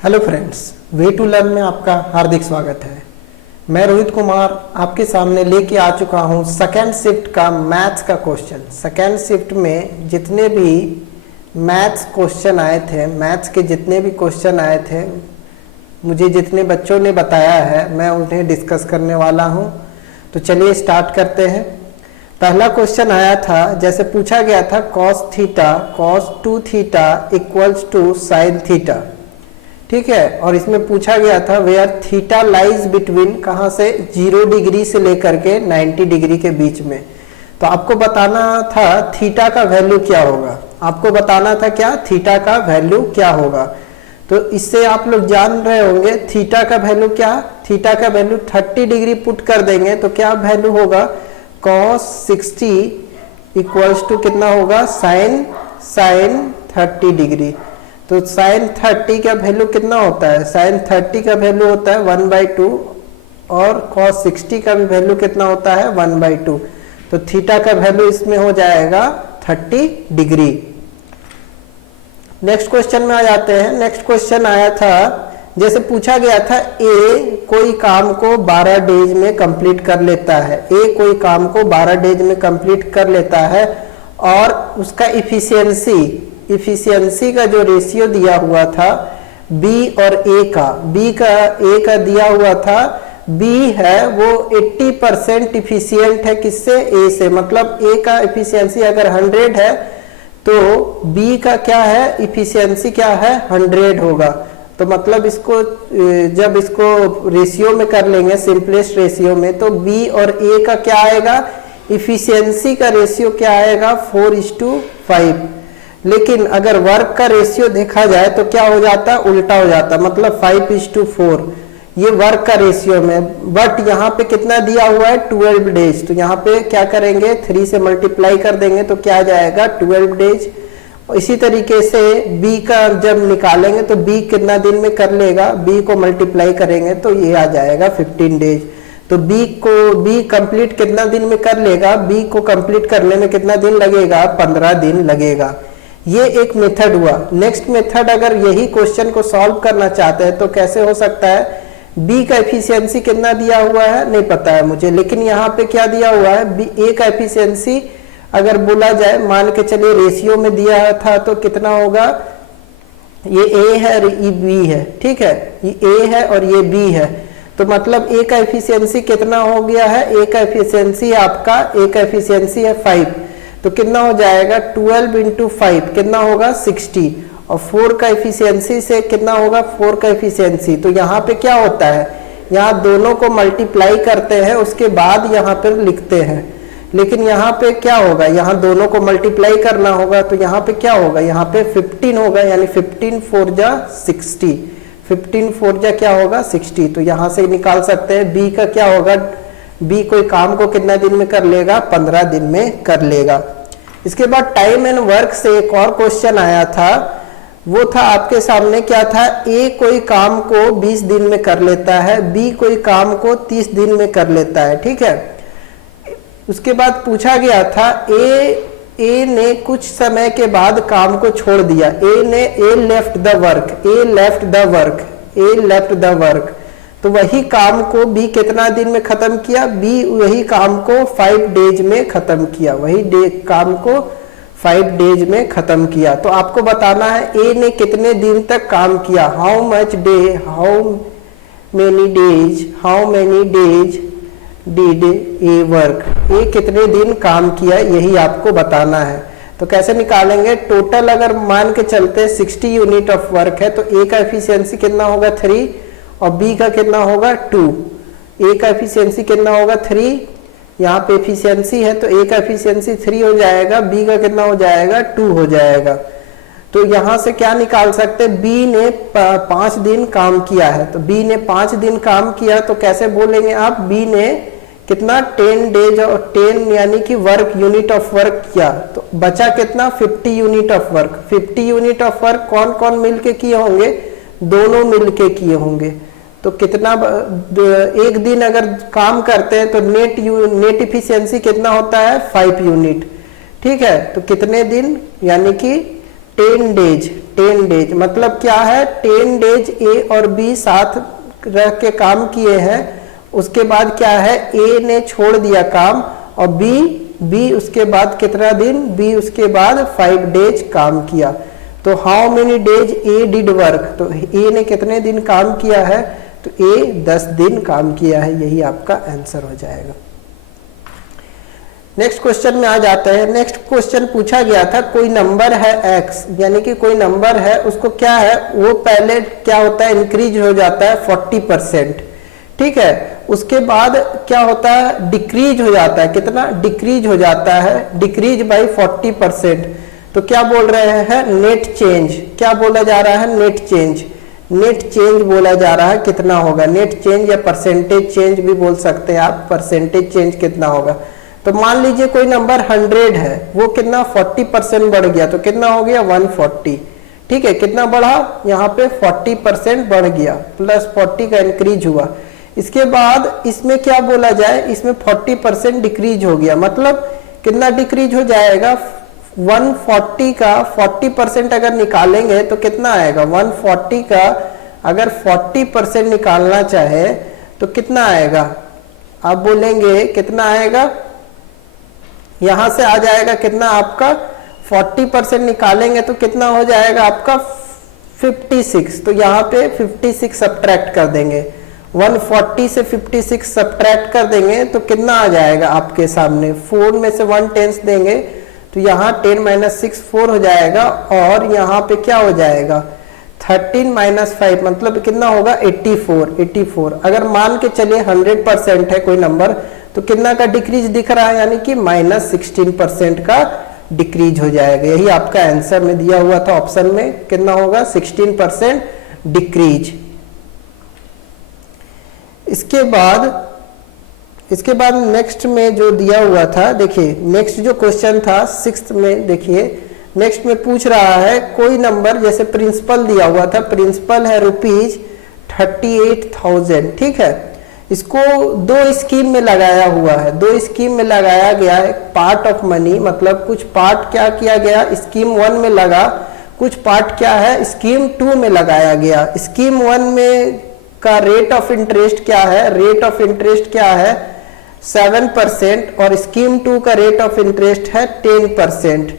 Hello friends, way to learn में आपका हार्दिक स्वागत है। मैं रोहित कुमार आपके सामने लेके आ चुका हूँ सेकेंड शिफ्ट का मैथ्स का क्वेश्चन। सेकेंड शिफ्ट में जितने भी मैथ्स क्वेश्चन आए थे, मैथ्स के जितने भी क्वेश्चन आए थे, मुझे जितने बच्चों ने बताया है मैं उन्हें डिस्कस करने वाला हूँ। तो चलिए स्टार्ट करते हैं। पहला क्वेश्चन आया था, जैसे पूछा गया था cos theta cos 2 theta equals to sine theta, ठीक है। और इसमें पूछा गया था वेयर थीटा लाइज बिटवीन, कहाँ से, 0 डिग्री से लेकर के 90 डिग्री के बीच में। तो आपको बताना था थीटा का वैल्यू क्या होगा, आपको बताना था क्या, थीटा का वैल्यू क्या होगा। तो इससे आप लोग जान रहे होंगे थीटा का वैल्यू क्या, थीटा का वैल्यू 30 डिग्री पुट कर देंगे तो क्या वैल्यू होगा, cos 60 इक्वल्स टू कितना होगा, साइन 30 डिग्री। तो साइन 30 का वैल्यू कितना होता है, साइन 30 का वैल्यू होता है 1/2 और cos 60 का भी वैल्यू कितना होता है 1/2। तो थीटा का वैल्यू इसमें हो जाएगा 30 डिग्री। नेक्स्ट क्वेश्चन में आ जाते हैं। नेक्स्ट क्वेश्चन आया था, जैसे पूछा गया था ए कोई काम को 12 डेज में कंप्लीट कर लेता है, ए कोई काम को 12 डेज में कंप्लीट कर लेता है और उसका इफिशियंसी का जो रेशियो दिया हुआ था बी और ए का दिया हुआ था, बी है वो 80% इफिशियंट है किससे, ए से। मतलब ए का इफिशियंसी अगर 100 है तो बी का क्या है, इफिशियंसी क्या है, 100 होगा। तो मतलब इसको जब इसको रेशियो में कर लेंगे, सिंपलेस्ट रेशियो में, तो बी और ए का क्या आएगा, इफिशियंसी का रेशियो क्या आएगा, 4:5। लेकिन अगर वर्क का रेशियो देखा जाए तो क्या हो जाता है, उल्टा हो जाता, मतलब 5:4, ये वर्क का रेशियो में। बट यहाँ पे कितना दिया हुआ है, 12 डेज। तो यहाँ पे क्या करेंगे, 3 से मल्टीप्लाई कर देंगे तो क्या आ जाएगा, 12 डेज। इसी तरीके से बी का जब निकालेंगे तो बी कितना दिन में कर लेगा, बी को मल्टीप्लाई करेंगे तो ये आ जाएगा 15 डेज। तो बी कंप्लीट कितना दिन में कर लेगा, बी को कंप्लीट करने में कितना दिन लगेगा, 15 दिन लगेगा। ये एक मेथड हुआ। नेक्स्ट मेथड, अगर यही क्वेश्चन को सॉल्व करना चाहते हैं तो कैसे हो सकता है, बी का एफिशिएंसी कितना दिया हुआ है नहीं पता है मुझे, लेकिन यहाँ पे क्या दिया हुआ है, ए का एफिशिएंसी अगर बोला जाए, मान के चलिए रेशियो में दिया था तो कितना होगा, ये ए है और ये बी है, ठीक है, ये ए है और ये बी है। तो मतलब ए का एफिशिएंसी कितना हो गया है, ए का एफिशिएंसी आपका, ए का एफिशिएंसी है 5, तो कितना हो जाएगा 12 × 5 कितना होगा 60। और 4 का एफिशिएंसी से कितना होगा, 4 का एफिशिएंसी। तो यहाँ पे क्या होता है, यहाँ दोनों को मल्टीप्लाई करते हैं उसके बाद यहाँ पर लिखते हैं। लेकिन यहाँ पे क्या होगा, यहाँ दोनों को मल्टीप्लाई करना होगा तो यहाँ पे क्या होगा, यहाँ पे 15 होगा, यानी 15 4 जा 60, 15 4 जा क्या होगा 60। तो यहाँ से निकाल सकते हैं बी का क्या होगा, बी कोई काम को कितना दिन में कर लेगा, 15 दिन में कर लेगा। इसके बाद टाइम एंड वर्क से एक और क्वेश्चन आया था, वो था आपके सामने क्या था, ए कोई काम को 20 दिन में कर लेता है, बी कोई काम को 30 दिन में कर लेता है, ठीक है। उसके बाद पूछा गया था ए ने कुछ समय के बाद काम को छोड़ दिया, ए लेफ्ट द वर्क, तो वही काम को बी कितना दिन में खत्म किया, बी वही काम को 5 डेज में खत्म किया, काम को 5 डेज में खत्म किया। तो आपको बताना है ए ने कितने दिन तक काम किया, how many days did a work, ए कितने दिन काम किया, यही आपको बताना है। तो कैसे निकालेंगे, टोटल अगर मान के चलते 60 यूनिट ऑफ वर्क है तो ए का एफिशिएंसी कितना होगा 3 और बी का कितना होगा 2। ए का एफिशिएंसी कितना होगा 3, यहाँ पे एफिशिएंसी है तो ए का एफिशिएंसी 3 हो जाएगा, बी का कितना हो जाएगा 2 हो जाएगा। तो यहाँ से क्या निकाल सकते हैं, बी ने 5 दिन काम किया है, तो बी ने 5 दिन काम किया तो कैसे बोलेंगे आप, बी ने कितना 10 डेज और 10 यानी कि वर्क यूनिट ऑफ वर्क किया, तो बचा कितना 50 unit of work. 50 unit of work कौन कौन मिलके किए होंगे, दोनों मिलके किए होंगे। तो कितना, एक दिन अगर काम करते हैं तो नेट इफिशियंसी कितना होता है 5 यूनिट, ठीक है। तो कितने दिन, यानी कि 10 डेज मतलब क्या है, 10 डेज ए और बी साथ रह के काम किए हैं, उसके बाद क्या है, ए ने छोड़ दिया काम और बी उसके बाद कितना दिन, बी उसके बाद 5 डेज काम किया। तो how many days A did work, तो ए ने कितने दिन काम किया है, तो ए 10 दिन काम किया है, यही आपका आंसर हो जाएगा। नेक्स्ट क्वेश्चन में आ जाते हैं। नेक्स्ट क्वेश्चन पूछा गया था, कोई नंबर है x, यानी कि कोई नंबर है, उसको क्या है, वो पहले क्या होता है, इंक्रीज हो जाता है 40%, ठीक है, उसके बाद क्या होता है, डिक्रीज हो जाता है, कितना डिक्रीज हो जाता है, डिक्रीज बाई 40%। तो क्या बोल रहे हैं, नेट चेंज, क्या बोला जा रहा है, नेट चेंज, नेट चेंज बोला जा रहा है, कितना होगा, नेट चेंज या परसेंटेज चेंज भी बोल सकते हैं आप, परसेंटेज चेंज कितना होगा। तो मान लीजिए कोई नंबर 100 है, वो कितना 40% बढ़ गया, तो कितना हो गया 140, ठीक है, कितना बढ़ा, यहाँ पे 40% बढ़ गया, प्लस 40 का इंक्रीज हुआ। इसके बाद इसमें क्या बोला जाए, इसमें 40% डिक्रीज हो गया, मतलब कितना डिक्रीज हो जाएगा, 140 का 40% अगर निकालेंगे तो कितना आएगा, 140 का अगर 40% निकालना चाहे तो कितना आएगा, आप बोलेंगे कितना आएगा, यहां से आ जाएगा कितना आपका, 40% निकालेंगे तो कितना हो जाएगा आपका 56, तो यहाँ पे 56 सब्ट्रैक्ट कर देंगे, 140 से 56 सब्ट्रैक्ट कर देंगे तो कितना आ जाएगा आपके सामने, 4 में से 1 टेंस देंगे तो यहाँ 10 - 6 4 हो जाएगा, और यहाँ पे क्या हो जाएगा 13 - 5 मतलब कितना होगा 84। अगर मान के चलिए 100% है कोई नंबर, तो कितना का डिक्रीज दिख रहा है, यानी कि -16% का डिक्रीज हो जाएगा, यही आपका आंसर में दिया हुआ था ऑप्शन में, कितना होगा 16% डिक्रीज। इसके बाद नेक्स्ट में जो दिया हुआ था, देखिए नेक्स्ट जो क्वेश्चन था 6th में, देखिए नेक्स्ट में पूछ रहा है कोई नंबर, जैसे प्रिंसिपल दिया हुआ था, प्रिंसिपल है ₹38,000, ठीक है, इसको 2 स्कीम में लगाया हुआ है, 2 स्कीम में लगाया गया है, पार्ट ऑफ मनी, मतलब कुछ पार्ट क्या किया गया, स्कीम 1 में लगा, कुछ पार्ट क्या है स्कीम 2 में लगाया गया। स्कीम 1 में का रेट ऑफ इंटरेस्ट क्या है, रेट ऑफ इंटरेस्ट क्या है 7%, और स्कीम 2 का रेट ऑफ इंटरेस्ट है 10%,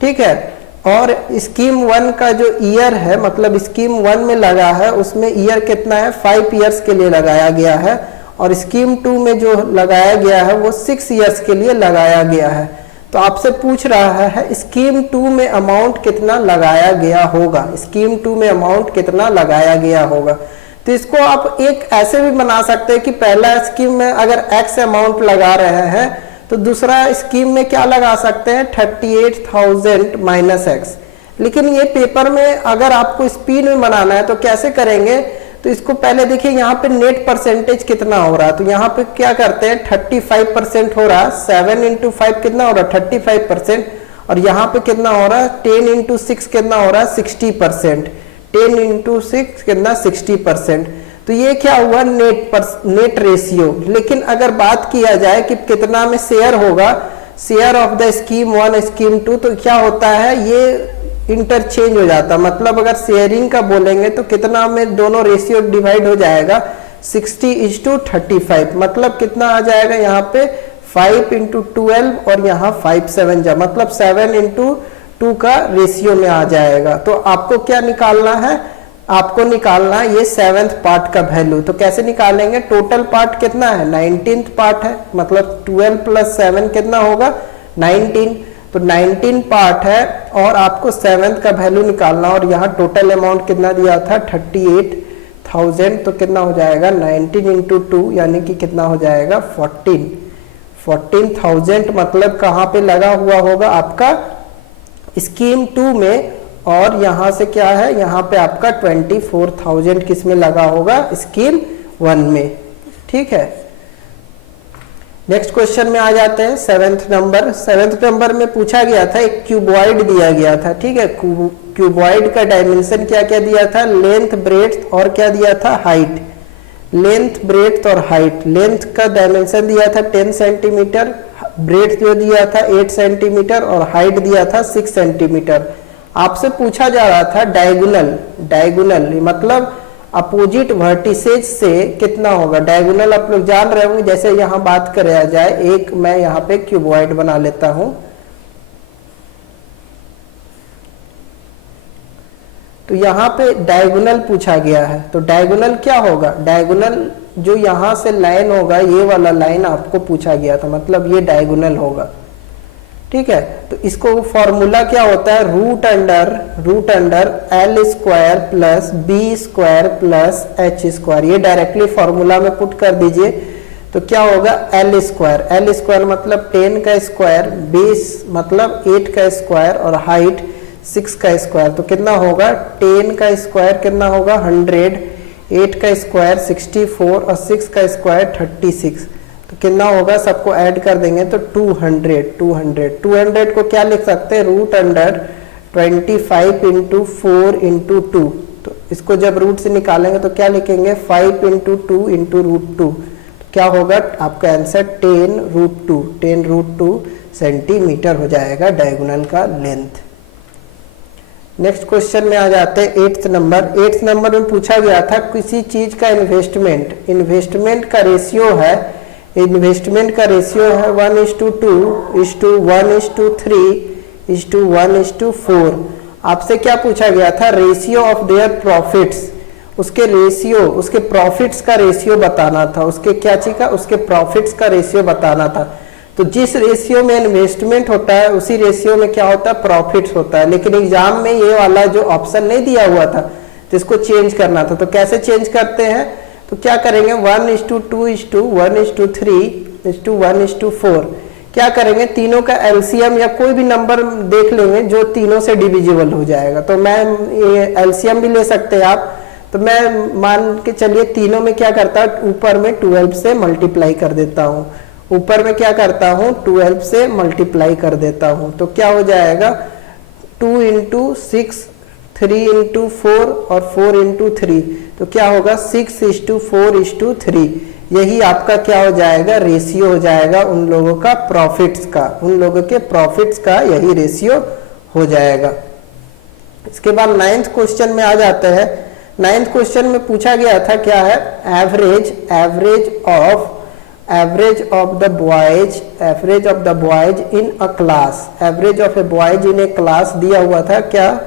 ठीक है, और स्कीम 1 का जो ईयर है, मतलब स्कीम 1 में लगा है उसमें ईयर कितना है 5 ईयर्स के लिए लगाया गया है, और स्कीम 2 में जो लगाया गया है वो 6 ईयर्स के लिए लगाया गया है। तो आपसे पूछ रहा है स्कीम 2 में अमाउंट कितना लगाया गया होगा, स्कीम 2 में अमाउंट कितना लगाया गया होगा। तो इसको आप एक ऐसे भी बना सकते हैं कि पहला स्कीम में अगर x अमाउंट लगा रहे हैं तो दूसरा स्कीम में क्या लगा सकते हैं 38,000 - x। लेकिन ये पेपर में अगर आपको स्पीड में बनाना है तो कैसे करेंगे, तो इसको पहले देखिए यहाँ पे नेट परसेंटेज कितना हो रहा है, तो यहाँ पे क्या करते हैं 35% हो रहा है, 7 × 5 कितना हो रहा है 35%, और यहाँ पे कितना हो रहा है 10 × 6 कितना हो रहा है 60%, 10 × 6 कितना 60%। तो ये क्या हुआ नेट रेशियो। लेकिन अगर बात किया जाए कि कितना में शेयर होगा, share of the scheme 1 scheme 2, तो क्या होता है ये इंटरचेंज हो जाता, मतलब अगर शेयरिंग का बोलेंगे तो कितना में दोनों रेशियो डिवाइड हो जाएगा 60:35, मतलब कितना आ जाएगा यहाँ पे 5 × 12 और यहाँ 5 7 जा, मतलब 7 × 2 का रेशियो में आ जाएगा। तो आपको क्या निकालना है, आपको निकालना है ये 7th पार्ट का वैल्यू। तो कैसे निकालेंगे, टोटल पार्ट कितना है 19th पार्ट है, मतलब 12 + 7 कितना होगा 19, तो 19 पार्ट है और आपको 7th का वैल्यू निकालना, और यहाँ टोटल अमाउंट कितना दिया था 38,000, तो कितना हो जाएगा 19 × 2 यानी कि कितना हो जाएगा 14,000, मतलब कहाँ पे लगा हुआ होगा आपका स्कीम 2 में, और यहाँ से क्या है यहाँ पे आपका 24,000 किस में लगा होगा स्कीम 1 में, ठीक है। नेक्स्ट क्वेश्चन में आ जाते हैं 7th नंबर में पूछा गया था, एक क्यूबॉइड दिया गया था, ठीक है, क्यूबॉइड का डायमेंशन क्या क्या दिया था, लेंथ ब्रेड्थ और क्या दिया था हाइट, लेंथ ब्रेड्थ और हाइट। लेंथ का डायमेंशन दिया था 10 सेंटीमीटर, ब्रेड्थ जो दिया था 8 सेंटीमीटर और हाइट दिया था 6 सेंटीमीटर। आपसे पूछा जा रहा था डायगोनल, डायगोनल मतलब अपोजिट वर्टिसेज से कितना होगा। डायगोनल आप लोग जान रहे होंगे, जैसे यहाँ बात करा जाए, एक मैं यहाँ पे क्यूबॉइड बना लेता हूं, तो यहाँ पे डायगोनल पूछा गया है। तो डायगोनल क्या होगा, डायगोनल जो यहां से लाइन होगा, ये वाला लाइन आपको पूछा गया था, मतलब ये डायगोनल होगा, ठीक है। तो इसको फॉर्मूला क्या होता है, root under L square plus B square plus H square, ये डायरेक्टली फॉर्मूला में पुट कर दीजिए। तो क्या होगा, एल स्क्वायर मतलब 10 का स्क्वायर, बेस मतलब 8 का स्क्वायर और हाइट 6 का स्क्वायर। तो कितना होगा, 10 का स्क्वायर कितना होगा 100, 8 का स्क्वायर 64 और 6 का स्क्वायर 36। तो कितना होगा, सबको ऐड कर देंगे तो 200 को क्या लिख सकते हैं, रूट अंडर 25 इंटू 4 इंटू 2। तो इसको जब रूट से निकालेंगे तो क्या लिखेंगे, 5 इंटू 2 इंटू रूट 2। तो क्या होगा आपका आंसर 10 रूट 2 सेंटीमीटर हो जाएगा डायगोनल का लेंथ। नेक्स्ट क्वेश्चन में आ जाते हैं 8th नंबर में पूछा गया था किसी चीज का इन्वेस्टमेंट का रेशियो है, 1:2:1:3:1:4। आपसे क्या पूछा गया था, रेशियो ऑफ देयर प्रॉफिट्स, उसके प्रॉफिट्स का रेशियो बताना था, उसके क्या चीज का, उसके प्रॉफिट्स का रेशियो बताना था। तो जिस रेशियो में इन्वेस्टमेंट होता है उसी रेशियो में क्या होता है, प्रॉफिट्स होता है। लेकिन एग्जाम में ये वाला जो ऑप्शन नहीं दिया हुआ था, जिसको चेंज करना था, तो कैसे चेंज करते हैं, तो क्या करेंगे 1:2:1:3:1:4 क्या करेंगे, तीनों का एलसीएम या कोई भी नंबर देख लेंगे जो तीनों से डिविजिबल हो जाएगा। तो मैं ये एलसीएम भी ले सकते हैं आप, तो मैं मान के चलिए तीनों में क्या करता हूँ, ऊपर में 12 से मल्टीप्लाई कर देता हूँ, ऊपर में क्या करता हूँ 12 से मल्टीप्लाई कर देता हूँ। तो क्या हो जाएगा 2 इंटू 6, 3 इंटू 4 और 4 इंटू 3। तो क्या होगा 6:4:3। यही आपका क्या हो जाएगा, रेशियो हो जाएगा उन लोगों का प्रॉफिट्स का, उन लोगों के प्रॉफिट्स का यही रेशियो हो जाएगा। इसके बाद 9th क्वेश्चन में आ जाता है। 9th क्वेश्चन में पूछा गया था क्या है, average of the boys in a class, average of A boys in A class दिया हुआ था क्या,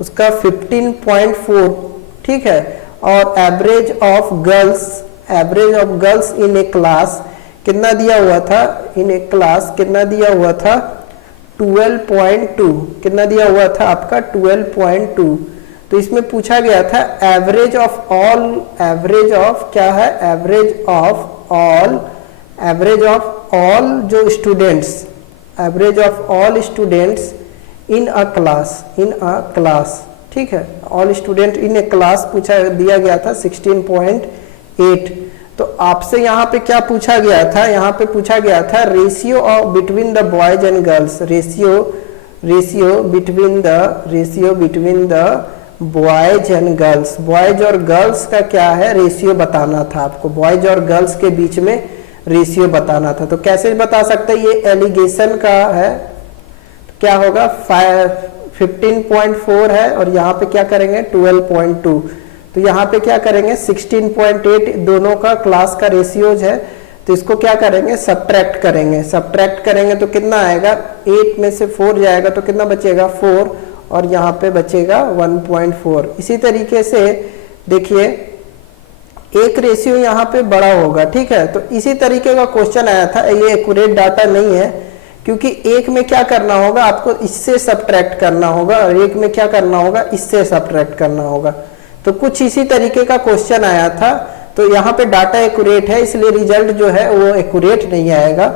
उसका 15.4, ठीक है। और average of girls in A class कितना दिया हुआ था, इन ए क्लास कितना दिया हुआ था 12.2, कितना दिया हुआ था आपका 12.2। तो इसमें पूछा गया था एवरेज ऑफ क्या है, एवरेज ऑफ ऑल जो students, average of all students in a class, ठीक है। All student in A class पूछा दिया गया था 16.8। तो आपसे यहाँ पे क्या पूछा गया था, यहाँ पे पूछा गया था ratio of between the boys and girls, ratio between the boys and girls, boys और गर्ल्स का क्या है रेशियो बताना था आपको, बॉयज और गर्ल्स के बीच में रेशियो बताना था। तो कैसे बता सकते हैं, ये एलिगेशन का है, तो क्या होगा 15.4 है और यहाँ पे क्या करेंगे 12.2। तो यहाँ पे क्या करेंगे 16.8, दोनों का क्लास का रेशियोज है। तो इसको क्या करेंगे, सब्ट्रैक्ट करेंगे तो कितना आएगा, 8 में से 4 जाएगा तो कितना बचेगा 4 और यहाँ पे बचेगा 1.4। इसी तरीके से देखिए एक रेशियो यहाँ पे बड़ा होगा, ठीक है। तो इसी तरीके का क्वेश्चन आया था, ये एक्यूरेट डाटा नहीं है क्योंकि एक में क्या करना होगा, आपको इससे सब्ट्रैक्ट करना होगा और एक में क्या करना होगा, इससे सब्ट्रैक्ट करना होगा। तो कुछ इसी तरीके का क्वेश्चन आया था। तो यहाँ पे डाटा एक्यूरेट है, इसलिए रिजल्ट जो है वो एक्यूरेट नहीं आएगा।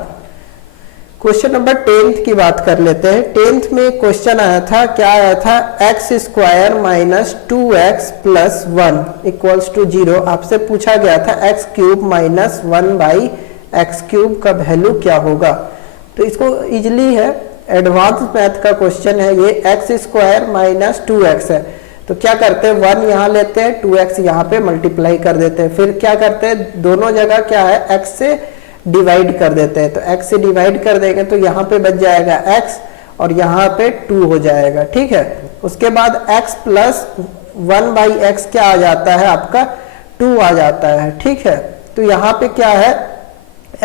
क्वेश्चन नंबर 10th की बात कर लेते हैं। 10th में क्वेश्चन आया था, क्या आया था, x² - 2x + 1 = 0। आपसे पूछा गया था x³ - 1/x³ का वैल्यू क्या होगा। तो इसको इजिली है, एडवांस मैथ का क्वेश्चन है ये। x² - 2x है, तो क्या करते हैं 1 यहाँ लेते हैं, 2x यहाँ पे मल्टीप्लाई कर देते हैं, फिर क्या करते हैं दोनों जगह क्या है x से डिवाइड कर देते हैं। तो x से डिवाइड कर देंगे तो यहाँ पे बच जाएगा x और यहाँ पे 2 हो जाएगा, ठीक है। उसके बाद x प्लस 1/x क्या आ जाता है आपका 2 आ जाता है, ठीक है। तो यहाँ पे क्या है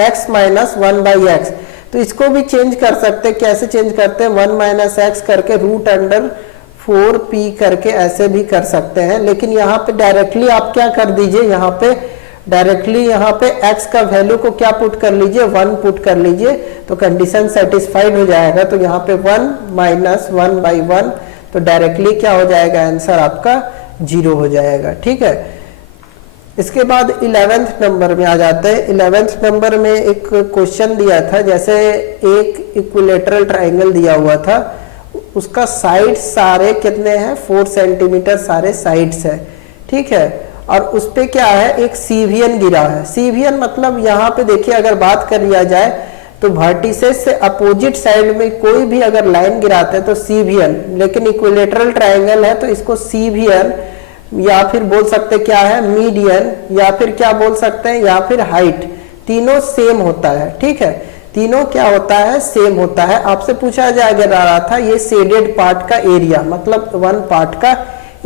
x माइनस 1/x, तो इसको भी चेंज कर सकते हैं। कैसे चेंज करते हैं, 1 माइनस एक्स करके √4p करके ऐसे भी कर सकते हैं। लेकिन यहाँ पे डायरेक्टली आप क्या कर दीजिए, यहाँ पे डायरेक्टली यहाँ पे x का वैल्यू को क्या पुट कर लीजिए, 1 पुट कर लीजिए, तो कंडीशन सेटिस्फाइड हो जाएगा। तो यहाँ पे 1 माइनस 1/1, तो डायरेक्टली क्या हो जाएगा, आंसर आपका 0 हो जाएगा, ठीक है। इसके बाद 11वें नंबर में आ जाते हैं। 11वें नंबर में एक क्वेश्चन दिया था, जैसे एक इक्विलेटरल ट्राइंगल दिया हुआ था, उसका साइड सारे कितने हैं, 4 सेंटीमीटर सारे साइड्स है, ठीक है। और उस पे क्या है, एक सीवियन गिरा है। सीवियन मतलब यहाँ पे देखिए, अगर बात कर लिया जाए तो वर्टिसेस से अपोजिट साइड में कोई भी अगर लाइन गिराते हैं तो सीवियन, लेकिन इक्विलेटरल ट्राइंगल है तो इसको सीवियन या फिर बोल सकते क्या है, मीडियन, या फिर क्या बोल सकते हैं, या फिर हाइट, तीनों सेम होता है, ठीक है। तीनों क्या होता है, सेम होता है। आपसे पूछा जा रहा था ये शेडेड पार्ट का एरिया, मतलब 1 पार्ट का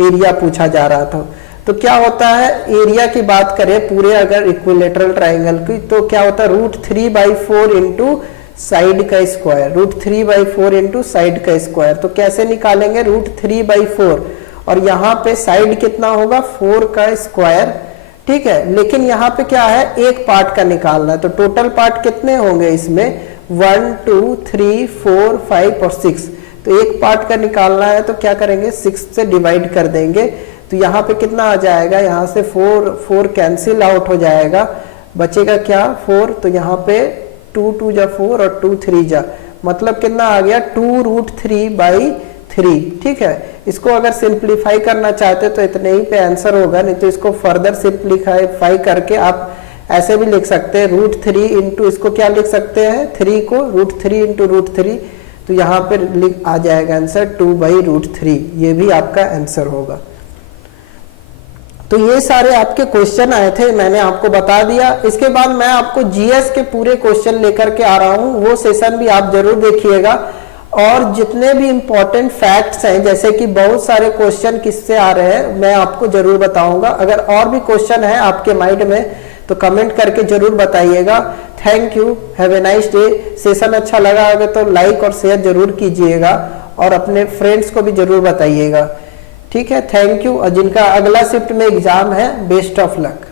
एरिया पूछा जा रहा था। तो क्या होता है, एरिया की बात करें पूरे अगर इक्विलेटरल ट्राइंगल की, तो क्या होता है, √3/4 इंटू साइड का स्क्वायर, √3/4 इंटू साइड का स्क्वायर। तो कैसे निकालेंगे, √3/4, और यहाँ पे साइड कितना होगा, 4 का स्क्वायर, ठीक है। लेकिन यहाँ पे क्या है, एक पार्ट का निकालना है, तो टोटल पार्ट कितने होंगे इसमें, 1 2 3 4 5 और 6, तो एक पार्ट का निकालना है तो क्या करेंगे, 6 से डिवाइड कर देंगे। तो यहाँ पे कितना आ जाएगा, यहाँ से 4 कैंसिल आउट हो जाएगा, बचेगा क्या, 4। तो यहाँ पे 2 2 जा 4 और 2 3 जा, मतलब कितना आ गया, 2√3/3, ठीक है। इसको अगर सिंप्लीफाई करना चाहते तो इतने ही पे आंसर होगा, नहीं तो इसको फर्दर सिंप्लीफाई करके आप ऐसे भी लिख सकते हैं, √3 इंटू इसको क्या लिख सकते हैं, 3 को √3 इंटू √3, तो यहाँ पर आ जाएगा आंसर 2/√3, ये भी आपका आंसर होगा। तो ये सारे आपके क्वेश्चन आए थे, मैंने आपको बता दिया। इसके बाद मैं आपको जीएस के पूरे क्वेश्चन लेकर के आ रहा हूँ, वो सेशन भी आप जरूर देखिएगा। और जितने भी इंपॉर्टेंट फैक्ट्स हैं, जैसे कि बहुत सारे क्वेश्चन किससे आ रहे हैं, मैं आपको जरूर बताऊंगा। अगर और भी क्वेश्चन है आपके माइंड में तो कमेंट करके जरूर बताइएगा। Thank you, have a nice day. Session अच्छा लगा होगा तो लाइक और शेयर जरूर कीजिएगा और अपने फ्रेंड्स को भी जरूर बताइएगा, ठीक है। Thank you. और जिनका अगला शिफ्ट में एग्जाम है, बेस्ट ऑफ लक।